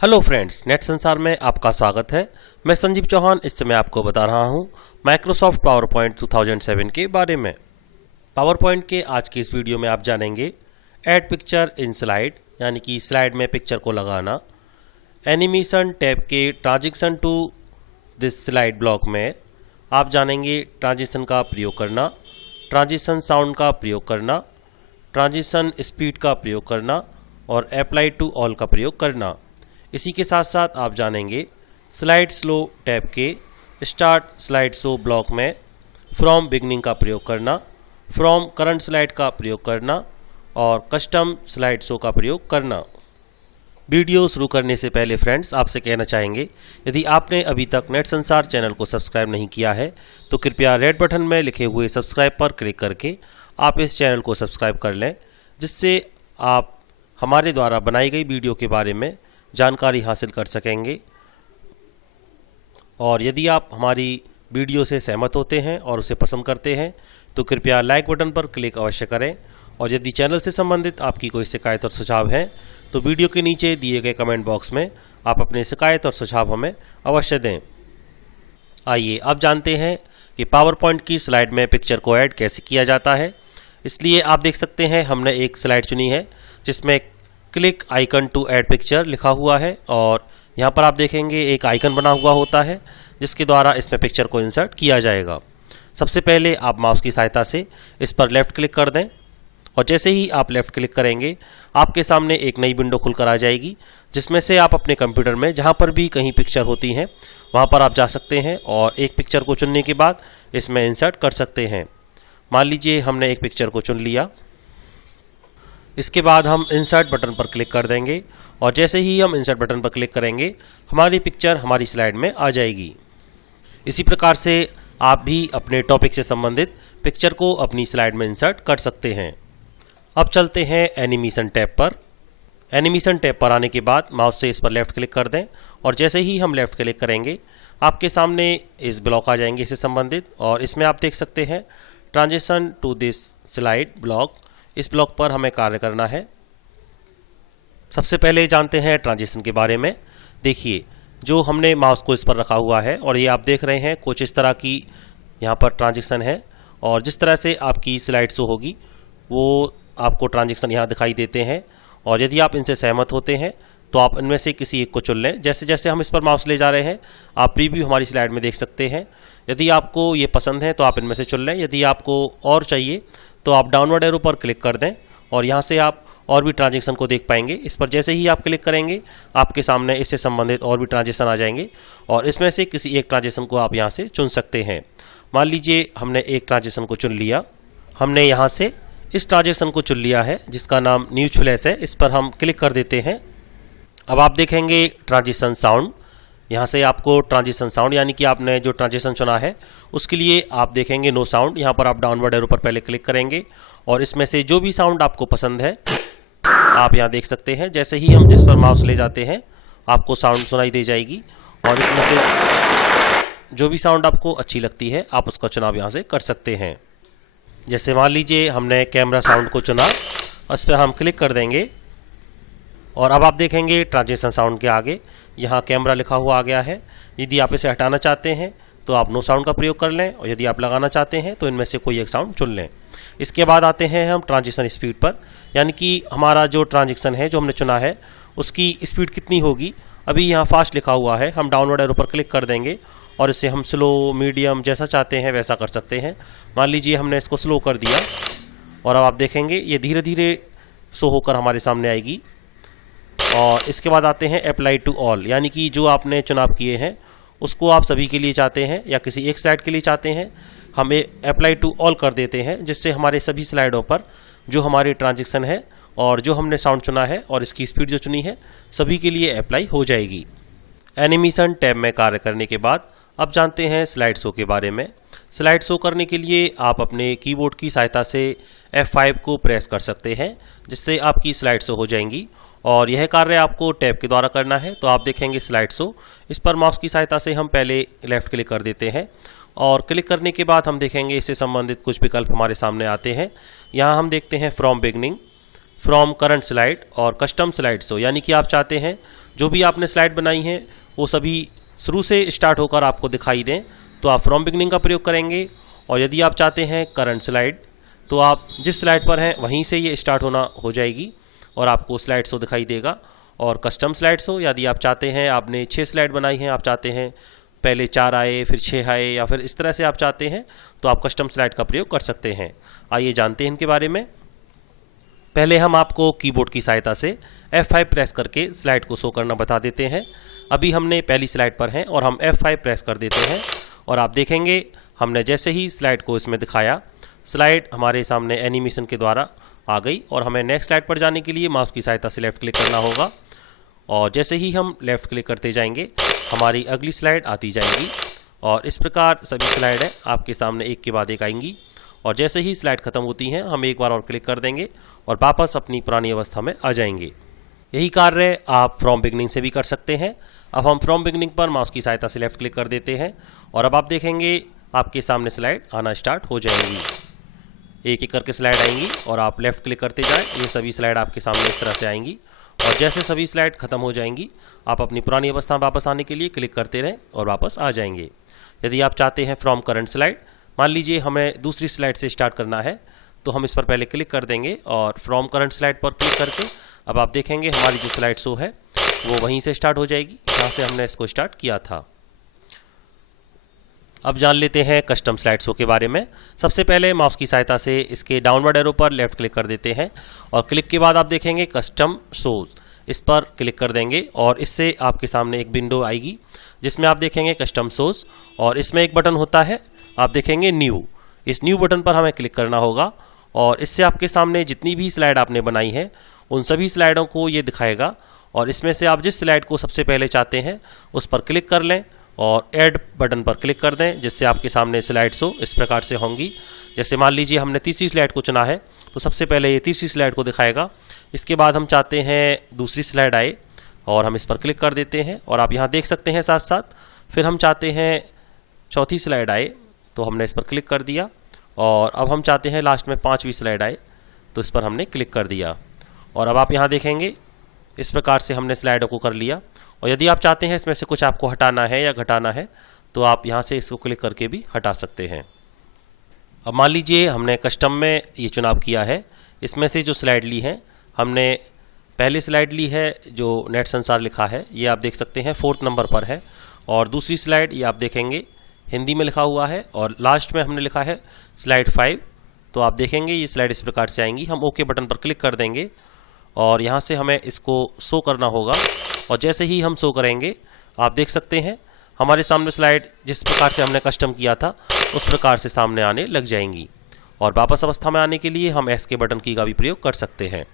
Hello friends, net संसार में आपका स्वागत है। मैं संजीव चौहान इस समय आपको बता रहा हूं माइक्रोसॉफ्ट पावर पॉइंट 2007 के बारे में। पावर पॉइंट के आज की इस वीडियो में आप जानेंगे ऐड पिक्चर इन स्लाइड, यानी कि स्लाइड में पिक्चर को लगाना। एनिमेशन टैब के transition to this slide block में आप जानेंगे ट्रांजिशन का प्रयोग करना, ट्रांजिशन साउंड का प्रयोग करना, ट्रांजिशन स्पीड का प्रयोग करना और अप्लाई टू ऑल का प्रयोग करना। इसी के साथ साथ आप जानेंगे स्लाइड स्लो टैब के स्टार्ट स्लाइड शो ब्लॉक में फ्रॉम बिगनिंग का प्रयोग करना, फ्रॉम करंट स्लाइड का प्रयोग करना और कस्टम स्लाइड शो का प्रयोग करना। वीडियो शुरू करने से पहले फ्रेंड्स आपसे कहना चाहेंगे, यदि आपने अभी तक नेट संसार चैनल को सब्सक्राइब नहीं किया है तो कृपया रेड बटन में लिखे हुए सब्सक्राइब पर क्लिक करके आप इस चैनल को सब्सक्राइब कर लें, जिससे आप हमारे द्वारा बनाई गई वीडियो के बारे में जानकारी हासिल कर सकेंगे। और यदि आप हमारी वीडियो से सहमत होते हैं और उसे पसंद करते हैं तो कृपया लाइक बटन पर क्लिक अवश्य करें। और यदि चैनल से संबंधित आपकी कोई शिकायत और सुझाव है तो वीडियो के नीचे दिए गए कमेंट बॉक्स में आप अपने शिकायत और सुझाव हमें अवश्य दें। आइए अब जानते हैं कि पावर पॉइंट की स्लाइड में पिक्चर को ऐड कैसे किया जाता है। इसलिए आप देख सकते हैं हमने एक स्लाइड चुनी है जिसमें click icon to add picture लिखा हुआ है और यहाँ पर आप देखेंगे एक आइकन बना हुआ होता है जिसके द्वारा इसमें पिक्चर को इंसर्ट किया जाएगा। सबसे पहले आप माउस की सहायता से इस पर लेफ़्ट क्लिक कर दें और जैसे ही आप लेफ़्ट क्लिक करेंगे आपके सामने एक नई विंडो खुलकर आ जाएगी, जिसमें से आप अपने कंप्यूटर में जहाँ पर भी कहीं पिक्चर होती हैं वहाँ पर आप जा सकते हैं और एक पिक्चर को चुनने के बाद इसमें इंसर्ट कर सकते हैं। मान लीजिए हमने एक पिक्चर को चुन लिया। इसके बाद हम इंसर्ट बटन पर क्लिक कर देंगे और जैसे ही हम इंसर्ट बटन पर क्लिक करेंगे हमारी पिक्चर हमारी स्लाइड में आ जाएगी। इसी प्रकार से आप भी अपने टॉपिक से संबंधित पिक्चर को अपनी स्लाइड में इंसर्ट कर सकते हैं। अब चलते हैं एनिमेशन टैब पर। एनिमेशन टैब पर आने के बाद माउस से इस पर लेफ़्ट क्लिक कर दें और जैसे ही हम लेफ़्ट क्लिक करेंगे आपके सामने इस ब्लॉक आ जाएंगे इससे संबंधित, और इसमें आप देख सकते हैं transition to this slide block. इस ब्लॉक पर हमें कार्य करना है। सबसे पहले जानते हैं ट्रांजिशन के बारे में। देखिए, जो हमने माउस को इस पर रखा हुआ है और ये आप देख रहे हैं कुछ इस तरह की यहाँ पर ट्रांजिशन है, और जिस तरह से आपकी स्लाइड शो होगी वो आपको ट्रांजिशन यहाँ दिखाई देते हैं। और यदि आप इनसे सहमत होते हैं तो आप इनमें से किसी एक को चुन लें। जैसे जैसे हम इस पर माउस ले जा रहे हैं आप प्रीव्यू हमारी स्लाइड में देख सकते हैं। यदि आपको ये पसंद है तो आप इनमें से चुन लें। यदि आपको और चाहिए तो आप डाउनवर्ड एरो पर क्लिक कर दें और यहाँ से आप और भी ट्रांजेक्शन को देख पाएंगे। इस पर जैसे ही आप क्लिक करेंगे आपके सामने इससे संबंधित और भी ट्रांजेक्शन आ जाएंगे और इसमें से किसी एक ट्रांजेक्शन को आप यहाँ से चुन सकते हैं। मान लीजिए हमने एक ट्रांजेक्शन को चुन लिया। हमने यहाँ से इस ट्रांजेक्शन को चुन लिया है जिसका नाम न्यू फ्लैश है। इस पर हम क्लिक कर देते हैं। अब आप देखेंगे ट्रांजिशन साउंड। यहाँ से आपको ट्रांजिशन साउंड, यानी कि आपने जो ट्रांजिशन चुना है उसके लिए आप देखेंगे नो साउंड। यहाँ पर आप डाउनवर्ड एरो पर पहले क्लिक करेंगे और इसमें से जो भी साउंड आपको पसंद है आप यहाँ देख सकते हैं। जैसे ही हम इस पर माउस ले जाते हैं आपको साउंड सुनाई दे जाएगी और इसमें से जो भी साउंड आपको अच्छी लगती है आप उसका चुनाव यहाँ से कर सकते हैं। जैसे मान लीजिए हमने कैमरा साउंड को चुना, उस पर हम क्लिक कर देंगे और अब आप देखेंगे ट्रांजिशन साउंड के आगे यहाँ कैमरा लिखा हुआ आ गया है। यदि आप इसे हटाना चाहते हैं तो आप नो साउंड का प्रयोग कर लें और यदि आप लगाना चाहते हैं तो इनमें से कोई एक साउंड चुन लें। इसके बाद आते हैं हम ट्रांजिशन स्पीड पर, यानी कि हमारा जो ट्रांजिशन है जो हमने चुना है उसकी स्पीड कितनी होगी। अभी यहाँ फास्ट लिखा हुआ है, हम डाउनवर्ड एरो पर क्लिक कर देंगे और इसे हम स्लो, मीडियम जैसा चाहते हैं वैसा कर सकते हैं। मान लीजिए हमने इसको स्लो कर दिया और अब आप देखेंगे ये धीरे धीरे शो होकर हमारे सामने आएगी। और इसके बाद आते हैं अप्लाई टू ऑल, यानी कि जो आपने चुनाव किए हैं उसको आप सभी के लिए चाहते हैं या किसी एक स्लाइड के लिए चाहते हैं, हमें अप्लाई टू ऑल कर देते हैं, जिससे हमारे सभी स्लाइडों पर जो हमारी ट्रांजेक्शन है और जो हमने साउंड चुना है और इसकी स्पीड जो चुनी है सभी के लिए अप्लाई हो जाएगी। एनिमेशन टैब में कार्य करने के बाद अब जानते हैं स्लाइड शो के बारे में। स्लाइड शो करने के लिए आप अपने कीबोर्ड की सहायता से F5 को प्रेस कर सकते हैं, जिससे आपकी स्लाइड शो हो जाएंगी और यह कार्य आपको टैब के द्वारा करना है। तो आप देखेंगे स्लाइड शो, इस पर माउस की सहायता से हम पहले लेफ़्ट क्लिक कर देते हैं और क्लिक करने के बाद हम देखेंगे इससे संबंधित कुछ विकल्प हमारे सामने आते हैं। यहाँ हम देखते हैं from beginning, from current slide और कस्टम स्लाइड शो, यानी कि आप चाहते हैं जो भी आपने स्लाइड बनाई है वो सभी शुरू से स्टार्ट होकर आपको दिखाई दें, तो आप फ्रॉम बिगनिंग का प्रयोग करेंगे। और यदि आप चाहते हैं करंट स्लाइड, तो आप जिस स्लाइड पर हैं वहीं से ये स्टार्ट होना हो जाएगी और आपको स्लाइड शो दिखाई देगा। और कस्टम स्लाइड शो, यदि आप चाहते हैं, आपने 6 स्लाइड बनाई हैं, आप चाहते हैं पहले 4 आए फिर 6 आए, या फिर इस तरह से आप चाहते हैं, तो आप कस्टम स्लाइड का प्रयोग कर सकते हैं। आइए जानते हैं इनके बारे में। पहले हम आपको कीबोर्ड की सहायता से F5 प्रेस करके स्लाइड को शो करना बता देते हैं। अभी हमने पहली स्लाइड पर हैं और हम F5 प्रेस कर देते हैं और आप देखेंगे हमने जैसे ही स्लाइड को इसमें दिखाया, स्लाइड हमारे सामने एनिमेशन के द्वारा आ गई और हमें नेक्स्ट स्लाइड पर जाने के लिए माउस की सहायता से लेफ्ट क्लिक करना होगा। और जैसे ही हम लेफ्ट क्लिक करते जाएंगे हमारी अगली स्लाइड आती जाएगी और इस प्रकार सभी स्लाइडें आपके सामने एक के बाद एक आएंगी। और जैसे ही स्लाइड खत्म होती हैं हम एक बार और क्लिक कर देंगे और वापस अपनी पुरानी अवस्था में आ जाएंगे। यही कार्य आप फ्रॉम बिगनिंग से भी कर सकते हैं। अब हम फ्रॉम बिगनिंग पर माउस की सहायता से लेफ्ट क्लिक कर देते हैं और अब आप देखेंगे आपके सामने स्लाइड आना स्टार्ट हो जाएंगी। एक एक करके स्लाइड आएंगी और आप लेफ्ट क्लिक करते जाएं, ये सभी स्लाइड आपके सामने इस तरह से आएंगी। और जैसे सभी स्लाइड खत्म हो जाएंगी आप अपनी पुरानी अवस्था में वापस आने के लिए क्लिक करते रहें और वापस आ जाएंगे। यदि आप चाहते हैं फ्रॉम करंट स्लाइड, मान लीजिए हमें दूसरी स्लाइड से स्टार्ट करना है, तो हम इस पर पहले क्लिक कर देंगे और फ्रॉम करंट स्लाइड पर क्लिक करके अब आप देखेंगे हमारी जो स्लाइड शो है वो वहीं से स्टार्ट हो जाएगी जहाँ से हमने इसको स्टार्ट किया था। अब जान लेते हैं कस्टम स्लाइड शो के बारे में। सबसे पहले माउस की सहायता से इसके डाउनवर्ड एरो पर लेफ्ट क्लिक कर देते हैं और क्लिक के बाद आप देखेंगे कस्टम शोज, इस पर क्लिक कर देंगे और इससे आपके सामने एक विंडो आएगी जिसमें आप देखेंगे कस्टम शोज और इसमें एक बटन होता है, आप देखेंगे न्यू। इस न्यू बटन पर हमें क्लिक करना होगा और इससे आपके सामने जितनी भी स्लाइड आपने बनाई है उन सभी स्लाइडों को ये दिखाएगा और इसमें से आप जिस स्लाइड को सबसे पहले चाहते हैं उस पर क्लिक कर लें और ऐड बटन पर क्लिक कर दें, जिससे आपके सामने स्लाइड शो इस प्रकार से होंगी। जैसे मान लीजिए हमने तीसरी स्लाइड को चुना है तो सबसे पहले ये तीसरी स्लाइड को दिखाएगा। इसके बाद हम चाहते हैं दूसरी स्लाइड आए और हम इस पर क्लिक कर देते हैं और आप यहाँ देख सकते हैं साथ साथ। फिर हम चाहते हैं चौथी स्लाइड आए तो हमने इस पर क्लिक कर दिया और अब हम चाहते हैं लास्ट में 5वीं स्लाइड आए तो इस पर हमने क्लिक कर दिया और अब आप यहाँ देखेंगे इस प्रकार से हमने स्लाइडों को कर लिया। और यदि आप चाहते हैं इसमें से कुछ आपको हटाना है या घटाना है तो आप यहाँ से इसको क्लिक करके भी हटा सकते हैं। अब मान लीजिए हमने कस्टम में ये चुनाव किया है, इसमें से जो स्लाइड ली है हमने पहली स्लाइड ली है जो नेट संसार लिखा है, ये आप देख सकते हैं 4th नंबर पर है। और दूसरी स्लाइड ये आप देखेंगे हिंदी में लिखा हुआ है और लास्ट में हमने लिखा है स्लाइड 5, तो आप देखेंगे ये स्लाइड इस प्रकार से आएंगी। हम ओके बटन पर क्लिक कर देंगे और यहाँ से हमें इसको शो करना होगा और जैसे ही हम शो करेंगे आप देख सकते हैं हमारे सामने स्लाइड जिस प्रकार से हमने कस्टम किया था उस प्रकार से सामने आने लग जाएंगी। और वापस अवस्था में आने के लिए हम एस के बटन की का भी प्रयोग कर सकते हैं।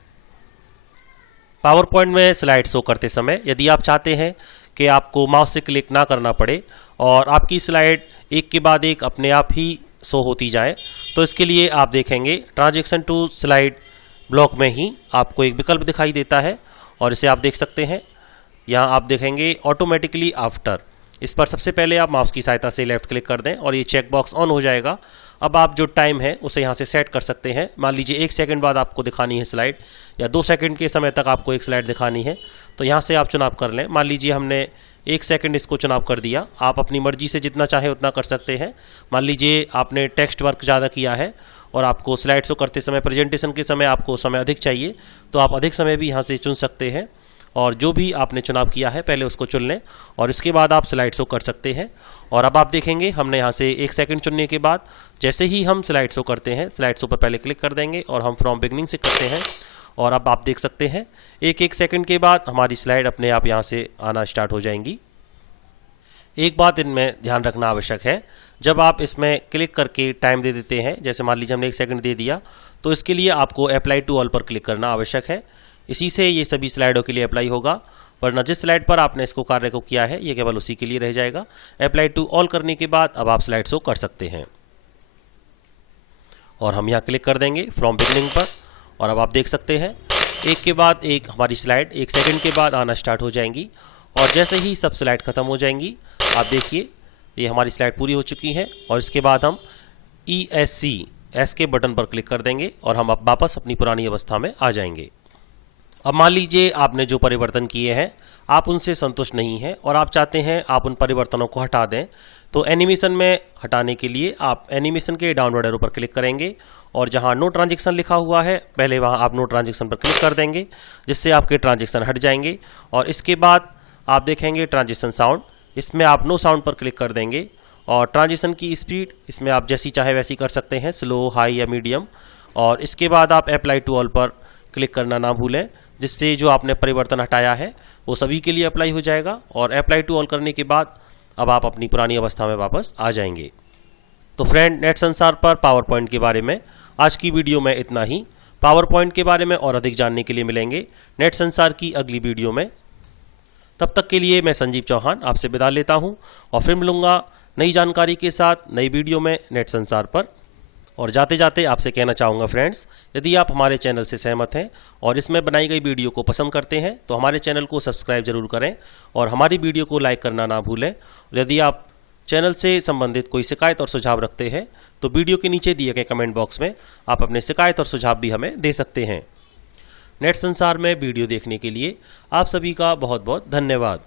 पावर पॉइंट में स्लाइड शो करते समय यदि आप चाहते हैं कि आपको माउस से क्लिक ना करना पड़े और आपकी स्लाइड एक के बाद एक अपने आप ही शो होती जाए, तो इसके लिए आप देखेंगे ट्रांजैक्शन टू स्लाइड ब्लॉक में ही आपको एक विकल्प दिखाई देता है और इसे आप देख सकते हैं। यहाँ आप देखेंगे ऑटोमेटिकली आफ्टर, इस पर सबसे पहले आप माउस की सहायता से लेफ्ट क्लिक कर दें और ये चेक बॉक्स ऑन हो जाएगा। अब आप जो टाइम है उसे यहाँ से सेट कर सकते हैं। मान लीजिए 1 सेकंड बाद आपको दिखानी है स्लाइड या 2 सेकंड के समय तक आपको एक स्लाइड दिखानी है, तो यहाँ से आप चुनाव कर लें। मान लीजिए हमने 1 सेकंड इसको चुनाव कर दिया, आप अपनी मर्जी से जितना चाहे उतना कर सकते हैं। मान लीजिए आपने टेक्स्ट वर्क ज़्यादा किया है और आपको स्लाइड शो करते समय प्रेजेंटेशन के समय आपको समय अधिक चाहिए तो आप अधिक समय भी यहाँ से चुन सकते हैं और जो भी आपने चुनाव किया है पहले उसको चुन लें और इसके बाद आप स्लाइड शो कर सकते हैं। और अब आप देखेंगे हमने यहाँ से 1 सेकंड चुनने के बाद जैसे ही हम स्लाइड शो करते हैं स्लाइड शो पर पहले क्लिक कर देंगे और हम फ्रॉम बिगनिंग से करते हैं और अब आप देख सकते हैं 1-1 सेकंड के बाद हमारी स्लाइड अपने आप यहाँ से आना स्टार्ट हो जाएंगी। एक बात इनमें ध्यान रखना आवश्यक है, जब आप इसमें क्लिक करके टाइम दे देते हैं, जैसे मान लीजिए हमने 1 सेकंड दे दिया, तो इसके लिए आपको अप्लाई टू ऑल पर क्लिक करना आवश्यक है। इसी से ये सभी स्लाइडों के लिए अप्लाई होगा, वरना जिस स्लाइड पर आपने इसको कार्य को किया है ये केवल उसी के लिए रह जाएगा। अप्लाई टू ऑल करने के बाद अब आप स्लाइड शो कर सकते हैं और हम यहाँ क्लिक कर देंगे फ्रॉम बिगनिंग पर और अब आप देख सकते हैं एक के बाद एक हमारी स्लाइड 1 सेकंड के बाद आना स्टार्ट हो जाएंगी और जैसे ही सब स्लाइड खत्म हो जाएंगी आप देखिए ये हमारी स्लाइड पूरी हो चुकी है और इसके बाद हम ESC एस के बटन पर क्लिक कर देंगे और हम अब वापस अपनी पुरानी अवस्था में आ जाएंगे। अब मान लीजिए आपने जो परिवर्तन किए हैं आप उनसे संतुष्ट नहीं हैं और आप चाहते हैं आप उन परिवर्तनों को हटा दें, तो एनिमेशन में हटाने के लिए आप एनिमेशन के डाउनलोड एरो पर क्लिक करेंगे और जहां नो ट्रांजेक्शन लिखा हुआ है पहले वहां आप नो ट्रांजेक्शन पर क्लिक कर देंगे, जिससे आपके ट्रांजेक्शन हट जाएंगे। और इसके बाद आप देखेंगे ट्रांजेक्शन साउंड, इसमें आप नो साउंड पर क्लिक कर देंगे और ट्रांजेक्शन की स्पीड इसमें आप जैसी चाहे वैसी कर सकते हैं, स्लो, हाई या मीडियम। और इसके बाद आप अप्लाई टू ऑल पर क्लिक करना ना भूलें, जिससे जो आपने परिवर्तन हटाया है वो सभी के लिए अप्लाई हो जाएगा। और अप्लाई टू ऑल करने के बाद अब आप अपनी पुरानी अवस्था में वापस आ जाएंगे। तो फ्रेंड, नेट संसार पर पावर पॉइंट के बारे में आज की वीडियो में इतना ही। पावर पॉइंट के बारे में और अधिक जानने के लिए मिलेंगे नेट संसार की अगली वीडियो में। तब तक के लिए मैं संजीव चौहान आपसे विदा लेता हूं और फिर मिलूंगा नई जानकारी के साथ नई वीडियो में नेट संसार पर। और जाते जाते आपसे कहना चाहूँगा फ्रेंड्स, यदि आप हमारे चैनल से सहमत हैं और इसमें बनाई गई वीडियो को पसंद करते हैं तो हमारे चैनल को सब्सक्राइब जरूर करें और हमारी वीडियो को लाइक करना ना भूलें। यदि आप चैनल से संबंधित कोई शिकायत और सुझाव रखते हैं तो वीडियो के नीचे दिए गए कमेंट बॉक्स में आप अपने शिकायत और सुझाव भी हमें दे सकते हैं। नेट संसार में वीडियो देखने के लिए आप सभी का बहुत बहुत धन्यवाद।